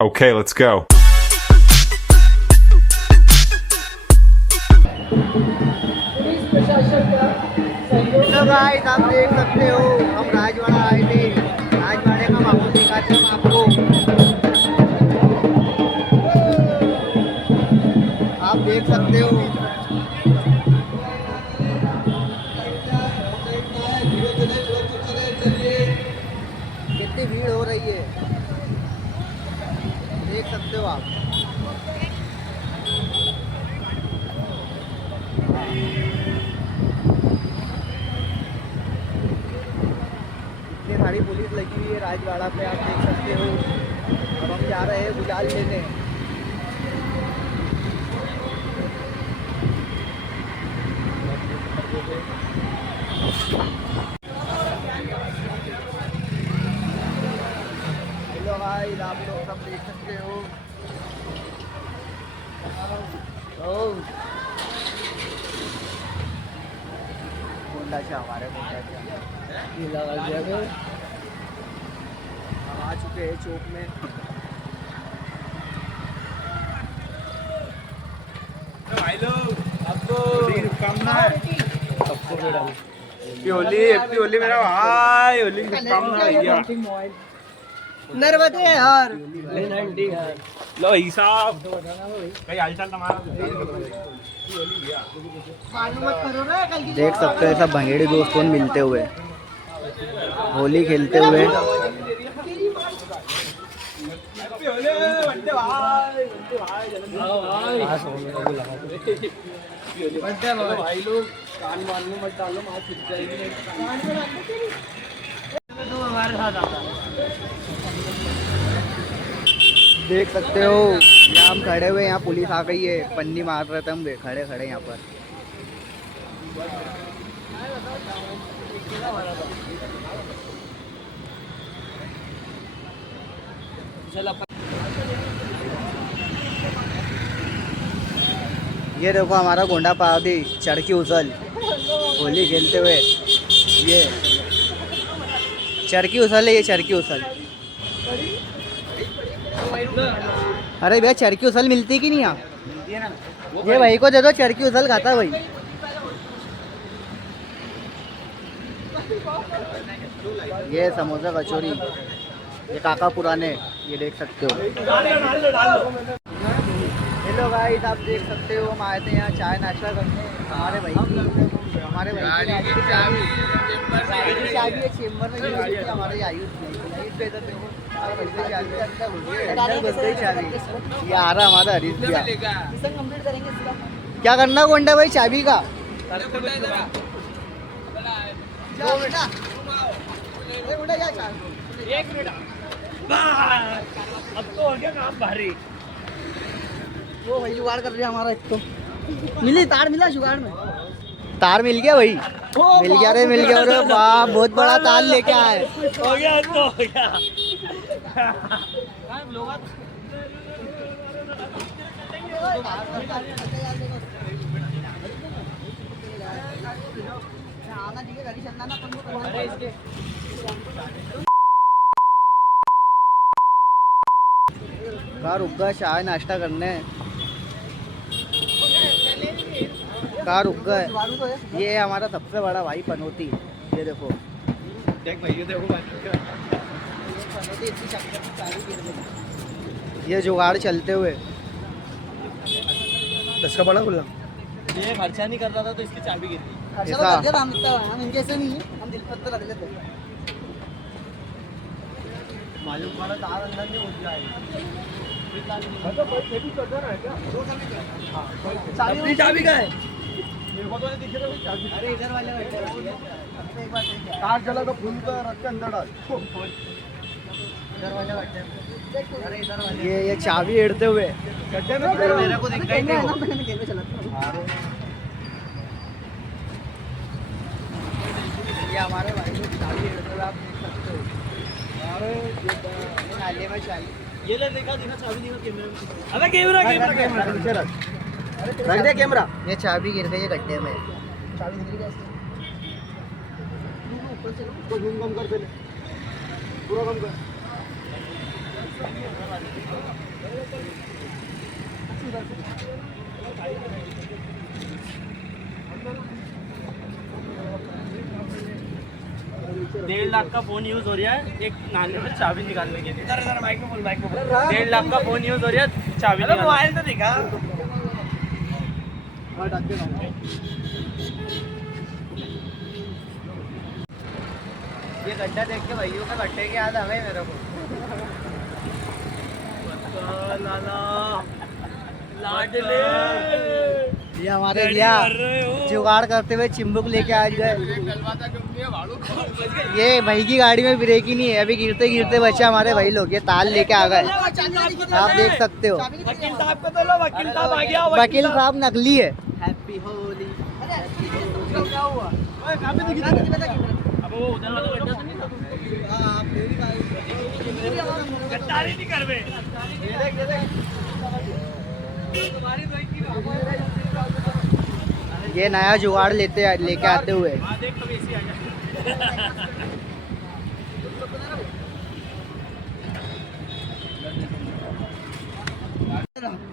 Okay, let's go. Hello guys, आप देख सकते हो हम राजवाड़ा आए थे। राजवाड़े का माहौल दिखाते हैं हम आपको। आप देख सकते हो। कितनी भीड़ हो रही है, देख सकते हो आप। इतनी सारी पुलिस लगी हुई है राजवाड़ा पे, आप देख सकते हो। अब हम जा रहे हैं गुलाल लेने। हेलो गाइस, आप लोग सब देख सकते हो। गोंडा से हमारे गोंडा से हम आ चुके हैं चौक में। भाई लोग आपको कम ना है हैप्पी होली मेरा भाई। होली कम ना भैया नर्मदे यार। लो ही साहब भाई हालचाल तुम्हारा। देख सकते हैं सब भंगेड़ी दोस्तों मिलते हुए, होली खेलते हुए। हैप्पी होली बंदे भाई बंदे भाई लोग कान मारने मत डालो, मार छूट जाएगी। तो हमारे साथ आता देख सकते हो यहाँ हम खड़े हुए, यहाँ पुलिस आ गई है। पन्नी मार रहे थे हम खड़े खड़े यहाँ पर। ये देखो हमारा गोंडा पादी चरखी उछल होली खेलते हुए। ये चरखी उछल है, ये चरखी उछल। अरे भैया चरखी उछल मिलती कि नहीं यहाँ? ये भाई को दे दो, चरखी उछल खाता है भाई। ये समोसा कचौरी, ये काका पुराने, ये देख सकते हो। हेलो गाइस, आप देख सकते हो हम आए थे यहाँ चाय नाश्ता करने। हमारे भाई की चाबी है चेम्बर में। हमारे आयुष चाबी ये आ रहा हमारा हरीश भैया। क्या करना गोंडा भाई चाबी का? एक मिनट अब तो हो गया काम भारी। वो भाई जुगाड़ कर रहा हमारा। एक तो मिली तार, मिला जुगाड़ में तार मिल गया भाई। मिल गया रे, मिल गया रे। वाह, बहुत बड़ा तार लेके आए। हो गया तो हो गया। कार रुक गया चाय नाश्ता करने। कार रुक गए। ये हमारा सबसे बड़ा भाई पनौती। ये देखो देख भाई, ये देखो ये जुगाड़ चलते हुए। इसका बड़ा खुला ये खर्चा नहीं कर रहा था तो इसकी चाबी गिर गई। हम इनके से नहीं, हम दिल पत्थर रख लेते। मालूम पड़ा तार अंदर नहीं घुस जाएगी। चाबी का है मेरे को तो नहीं दिख रहा चाबी। अरे इधर वाले बैठे तार चला तो फूल का रख के अंदर डाल। इधर वाले बैठे। अरे इधर वाले ये चाबी एड़ते हुए गड्ढे में मेरे को दिख रहा है। ये हमारे भाई को चाबी एड़ते हुए आप देख सकते हो। अरे नाले में चाबी ये ले, देखा चाबी दिखा कैमरे में। अबे कैमरा नीचे रख दे कैमरा। ये चाबी गिर गई है गड्ढे में। चाबी गिर गई ऊपर से तो घूम कम कर पहले पूरा कम कर। डेढ़ लाख का फोन यूज हो रहा है एक नाले में चाबी निकालने के लिए। 1.5 लाख का फोन यूज हो रहा है चाबी मोबाइल तो दिखा। ये गड्ढा देख के भाइयों के भट्टे की याद आ गई मेरे को। लाला लाडले ये हमारे भैया जुगाड़ करते हुए चिंबुक लेके आ गए। ये भाई की गाड़ी में ब्रेक ही नहीं है, अभी गिरते गिरते बच्चे हमारे भाई लोग ये ताल लेके आ गए। आप देख सकते हो वकील साहब को तो लो, वकील साहब आ गया। वकील साहब नकली है। हैप्पी होली। क्या हुआ? अब वो उधर वाला गड्ढा तो नहीं था? गद्दारी नहीं कर बे। ये नया जुगाड़ लेके आते हुए देख कभी ऐसी आ जाए।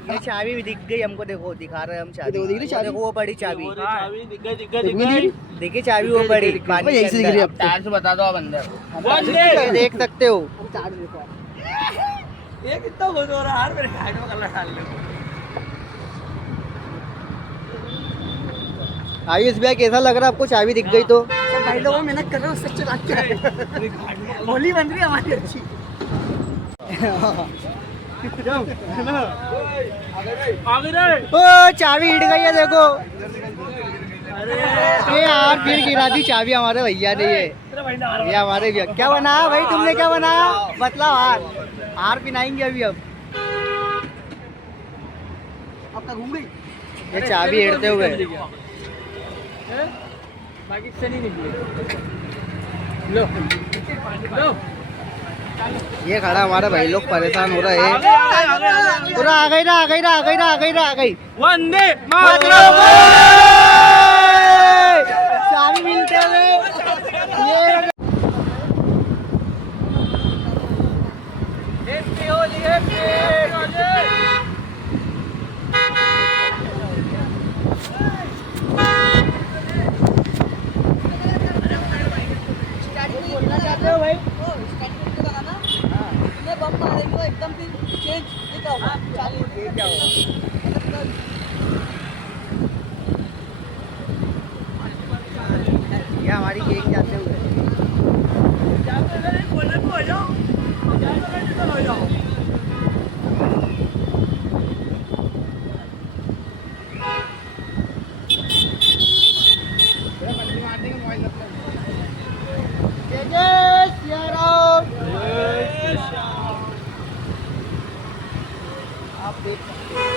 ये चाबी भी दिख गई हमको, देखो दिखा रहे हैं हम चाबी। देखो वो बड़ी चाबी दिख गई। देखिए चाबी वो बड़ी पानी के अंदर। टायर से बता दो बंदे ये देख सकते हो। ये कितना खुश हो रहा है यार, मेरे गाड़ी में कलर डाल लो। आयुष भैया कैसा लग रहा है आपको चाबी दिख गई तो? भाई लोग मेहनत कर रहे हो, सच बात क्या है। होली बन रही है हमारी अच्छी। ओ चाबी हिट गई है देखो। ये यार फिर गिरा दी चाबी हमारे भैया ने। ये हमारे भैया क्या बनाया भाई, तुमने क्या बनाया बतलाओ। हार पिनाएंगे अभी। अब आपका घूम गई ये चाबी हिड़ते हुए बाकी से नहीं निकले। लो लो ये खड़ा हमारे भाई लोग परेशान हो रहे हैं। पूरा आ गई ना, आ गई ना, आ गई ना, आ गई ना, आ गई। वंदे मातरम। चाबी मिलते हुए ये ये हमारी केक जाते हुए आप देख सकते हो।